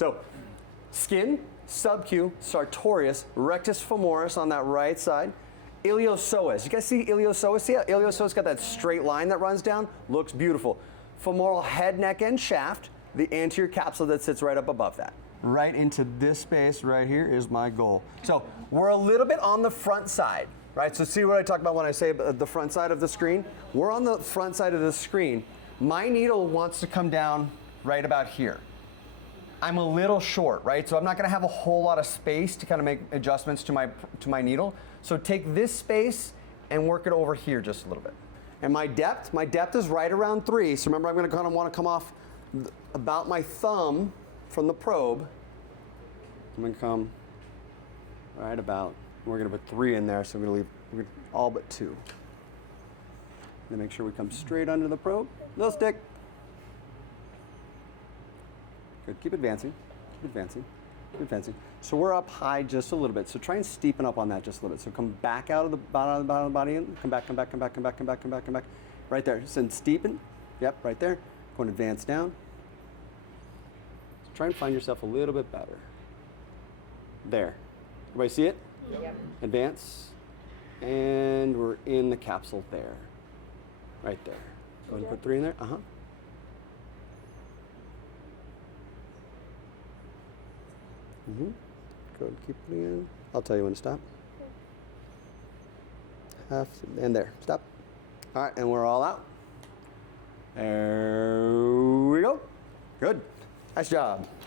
So, skin, subq, sartorius, rectus femoris on that right side, iliopsoas. You guys see iliopsoas? See how iliopsoas got that straight line that runs down? Looks beautiful. Femoral head, neck, and shaft, the anterior capsule that sits right up above that. Right into this space right here is my goal. So we're a little bit on the front side, right? So see what I talk about when I say the front side of the screen? We're on the front side of the screen. My needle wants to come down right about here. I'm a little short, right? So I'm not gonna have a whole lot of space to kind of make adjustments to my needle. So take this space and work it over here just a little bit. And my depth is right around 3. So remember, I'm gonna kind of wanna come off about my thumb from the probe. I'm gonna come right about, we're gonna put 3 in there, so we're gonna all but 2. Then make sure we come straight under the probe. Little stick. Good, keep advancing, keep advancing, keep advancing. So we're up high just a little bit, so try and steepen up on that just a little bit. So come back out of the bottom of the body, and come back, come back, come back, come back, come back, come back, come back. Right there, so steepen, yep, right there. Go and advance down. So try and find yourself a little bit better. There, everybody see it? Yep. Advance, and we're in the capsule there. Right there. Go ahead and put 3 in there, uh-huh. Mm-hmm. Go ahead and keep putting in. I'll tell you when to stop. Half, and there, stop. All right, and we're all out. There we go. Good, nice job.